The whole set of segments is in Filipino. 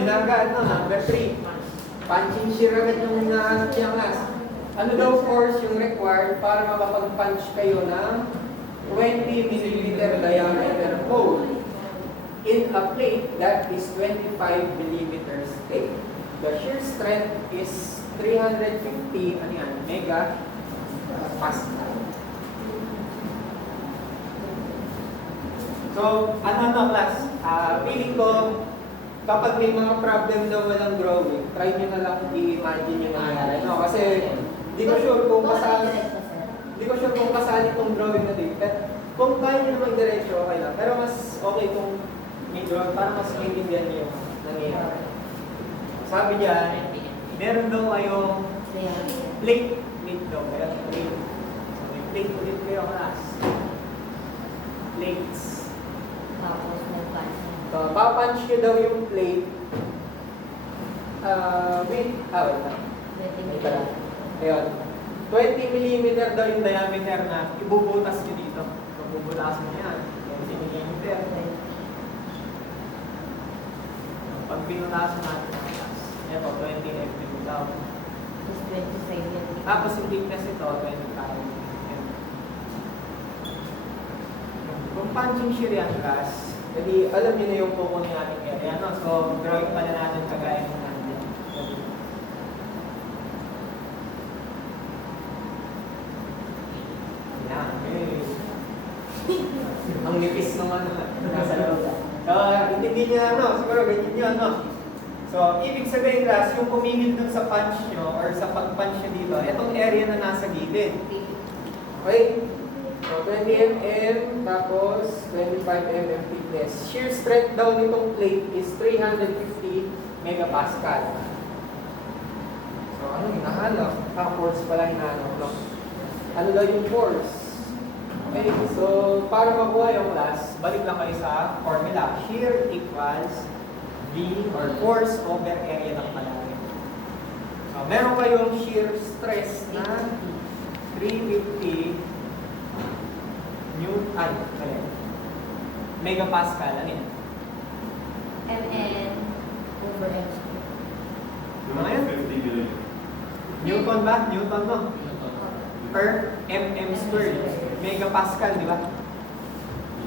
Yun agad, no? Number 3. Punching shear agad yung hinahanap niya, class. Ano daw force yung required para makapag-punch kayo ng 20 mm diameter hole in a plate that is 25 mm thick. The shear strength is 350 ano yan, mega pascal. So, ano class? Feeling ko, kapag may mga problem daw walang drawing, try nyo na lang i-imagine yung nangyari. No? Kasi, hindi ko sure kung kasali itong drawing na din. Kung kaya nyo naman diretso, okay lang. Pero mas okay kung may drawing para mas maintindihan nyo yung nangyayari. Sabi niya, meron daw kayong plate daw. Kaya plate. So, may plate ulit kayo, class. Plates. Tapos nag-punch. So, papunch nyo daw yung plate. Wait lang. Wait lang. Ayun. 20 mm daw yung diameter na ibubutas nyo dito. So, bubutasin nyo yan. 20 mm. Pag binutasin natin ang class, ito, 20 mm daw. Tapos 25 yan. Tapos yung thickness ito, 25 mm. Kung punching shear yan, class, jadi alam niyo na yung kukunin natin area, no? So, drawing pa na natin kagaya ng natin. Yan, okay. Ang nipis naman nasa loob. So, hindi niya, siguro ganyan nyo, So, ibig sabihin, class, yung pumingil dun sa punch nyo or sa pag-punch nyo dito, itong area na nasa gilid. Okay? So, 20 mm, tapos 25 mm thickness. Shear strength daw nitong plate is 350 megapascal. So, ano hinahanap? Force pala hinahanap, no? Ano daw yung force? Okay, so, para makuha yung class, balik lang kayo sa formula. Shear equals V or force over area ng palagi. So, meron kayong shear stress na 350 megapascal, ano yun? MN over M Ano yan? 50 million. Newton ba? Newton, no? Per mm squared. Megapascal, di ba?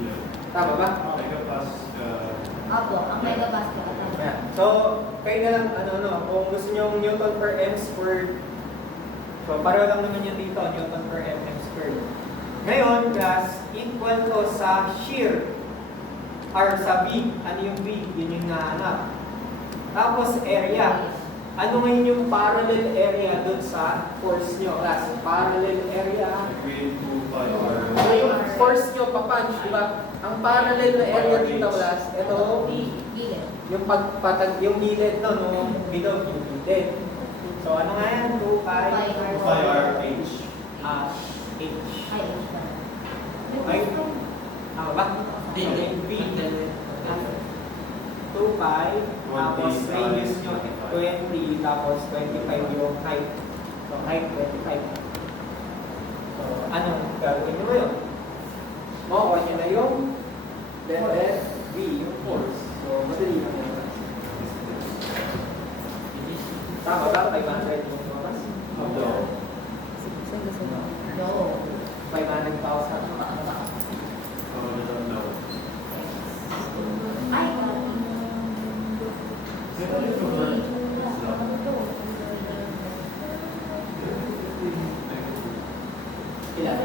Yeah. Tama ba? Megapascal. Apo, ang megapascal. Yeah. So, kayo na lang, kung gusto nyo Newton per m squared, so pareho lang naman yan dito, Newton per mm squared. Ngayon, class, equal to sa shear, or sa V. Ano yung V? Yun yung nahanap. Tapos, area. Ano ngayon yung parallel area dun sa force nyo, class? Parallel area. Between 2 pi r. Ano yung force nyo pa-punch, di ba? Ang parallel na area dito, class, ito, yung pagpatag, yung gilid, no, below yung gilid. So, ano nga yan? 2 pi 2 pi r h. H. Ay, H ba? Ay, tama ba? Okay, V. 2 pi, tapos radius nyo, 20, tapos 25 yung height. So, height 25. So, anong gagawin nyo ngayon? Makuha nyo na yung letter V, yung force. So, madali lang yan. Tama ba? 500 yung oras? No. No. 500,000. No. Ay, Ilan?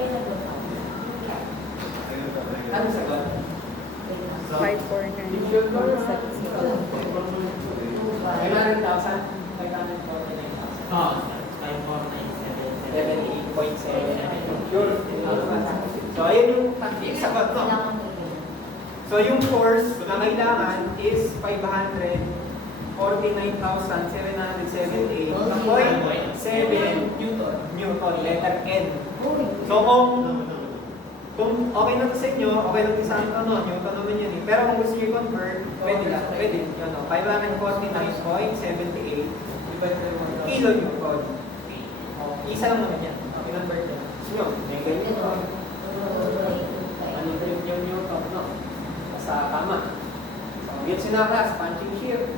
Ano sagot? 549. Yun ba? 500,000? 549,000. 78.7. Sure. So, ayun yung sagot ko. So, yung force na kailangan is 549,778.7 Newton, letter N. So, kung okay na sa inyo, okay lang sa akin Newton naman yun eh. Pero kung gusto nyo i-convert, pwede lang. Pwede. Yun, 549.78 kilo Newton. Isa lang naman yan. I-convert yan. Gusto nyo, may ganyan. Ano yung Newton, no? Basta tama. So, yun sinaklas, punching shear.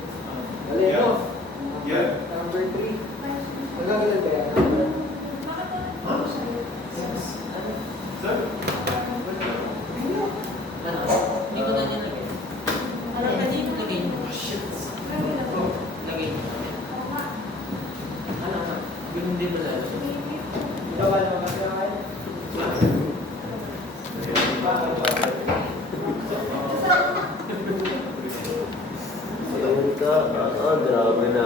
Grabe na.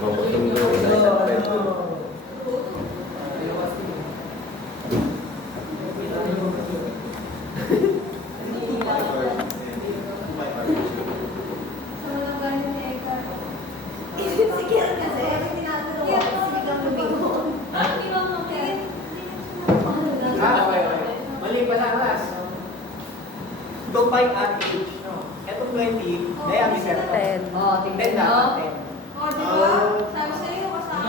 Mapatong na ako sa isang peso. Okay. Mali pa sa class. Ito by RH, no? Itong 20, diameter 10. Oh, 10 tingnan mo. dapat 10. O, di ba? Sabi sa'yo, kasama.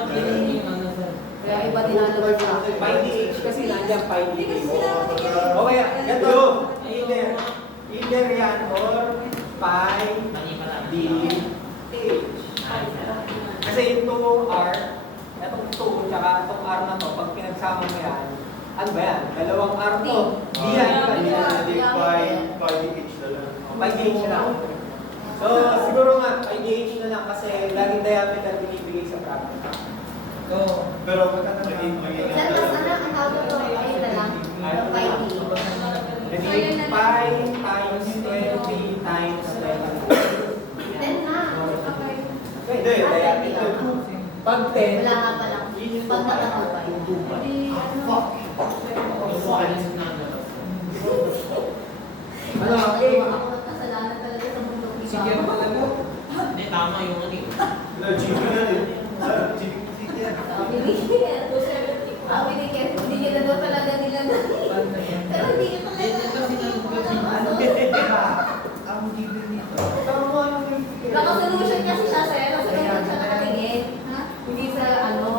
Kaya iba dinalabas sa akin. Pi DH kasi nandiyan pi Hindi kasi DH. sila nakikinig. O kaya, ganito. Either yan or pi DH. Kasi yung 2R, itong 2 tsaka itong R na to, pag pinagsama mo yan, ano ba yan? Dalawang R to. Di yan, di yan. Hindi, by each na lang. Pi DH na lang. So, siguro nga, pi DH na lang kasi laging diameter binibigay sa practice. So, Pero magiging Tapos ang tawag ko, ayun na lang. Pi D. Jadi pi times 20 times 20. 10 na. Hindi, diameter 2. Pag 10, Wala nga pa lang. yun yung Pag nakatupay. Di, ano, Ano, okay. Ako nagkasalanan talaga sa mundo. Sige, malago. Hindi, tama yung ano eh. GP na din. GP yan. Sabi ni Kev, hindi niya na daw talaga nila na. Pero hindi niya talaga. Tama yung Naka-solution kasi siya sa'yo. Naka-solution siya nakatingin. Hindi sa ano.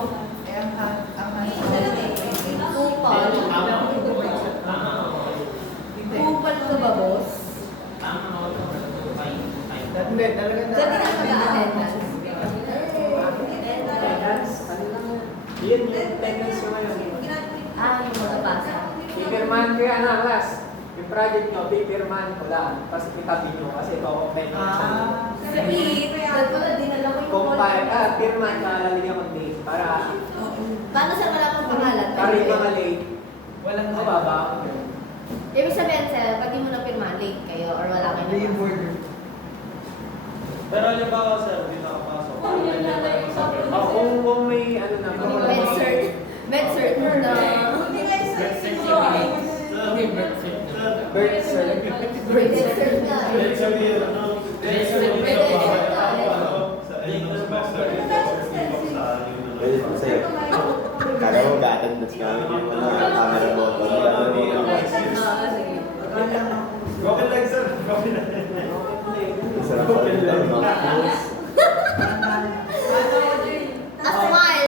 Kupal. Kupal ka ba, boss? Tama ako. Hindi, talaga na. Diyan din ako nag-attendance. Attendance? Ano lang yan? Yun yung attendance ko ngayon. Ah, yung magabasa. Pipirman ko yan, class. Yung project nyo, pipirman ko lang. Tapos itabi nyo kasi ito ako pwede. Sabi, ba't pala dinala ko yung Compile, pirman ka, lalagyan ko date. Para, Paano sa wala pang pangalan? para yung mga late. Walang mababa ako. Ibig sabihin, sir, pag di mo na pirma, late kayo or wala kayo. Pero halimbawa sir, hindi nakapasok. Kung may ano naman. Med-cert. Med-cert na. hindi nga yung Birth sexy certificate. ko. Hindi, birth certificate. Birth certificate. Med-cert na. Ibig sabihin, ano? Yes, Ibig sabihin, yes, yes, sa yes. sa end ng semester, hindi ako sa yun na Pwede po sa'yo. Kala mo ga-attendance ka. Hindi mo na camera mo. Ah, sige. Okay lang sir, okay lang. Sarap pa rin lang mga